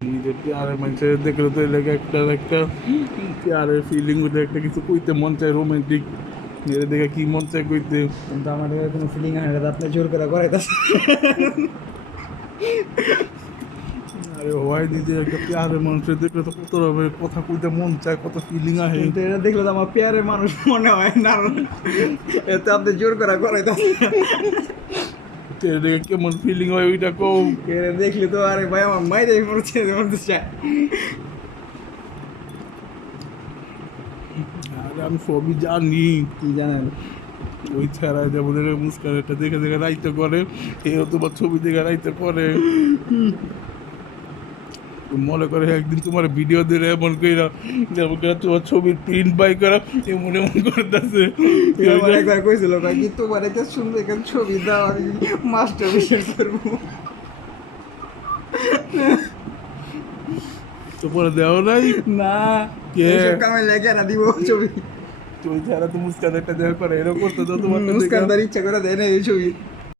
নিজের প্যারের মানুষের দেখলে তো এলাকা একটা একটা প্যারের ফিলিং ওটা একটা কিছু কইতে মন চায় রোমান্টিক মেরে দেখে কি মন চায় কইতে। কিন্তু আমার এখানে কোনো ফিলিং হয় না, আপনি জোর করে করাইতেছে। আরে হয় নিজে একটা প্যারের মানুষের দেখলে তো কত রকমের কথা কইতে মন চায়, কত ফিলিং আহে। কিন্তু এটা দেখলে তো আমার পেয়ারের মানুষ মনে হয় না, এতে আপনি জোর করে করাইতেছে। এটা দেখে কেমন ফিলিং হয় ওইটা কও। এটা দেখলে তো আরে ভাই আমার মাইরে মরছে মরতে চায়। আরে আমি সবই জানি। কি জানেন? ওই ছাড়াই যেমন মুস্কানটা দেখে দেখে রাইতে করে, এও তোমার ছবি দেখে রাইতে করে। মনে করে একদিন তোমার ভিডিও দিয়ে এমন কইরা যেমন করে তোমার ছবির প্রিন্ট বাই করা এমন এমন করতেছে। আমার একবার কইছিল ভাই কি তোমার এত সুন্দর একটা ছবি দাও, আমি মাস্টার বিশ্বাস করবো। তো পরে দেও নাই না, কে? এসব কামে লেগে না দিব ছবি। তুই ছাড়া তো মুস্কান একটা দেখা করে এরকম করতে তো তোমার মুস্কান তার ইচ্ছা করে দেয় না এই ছবি।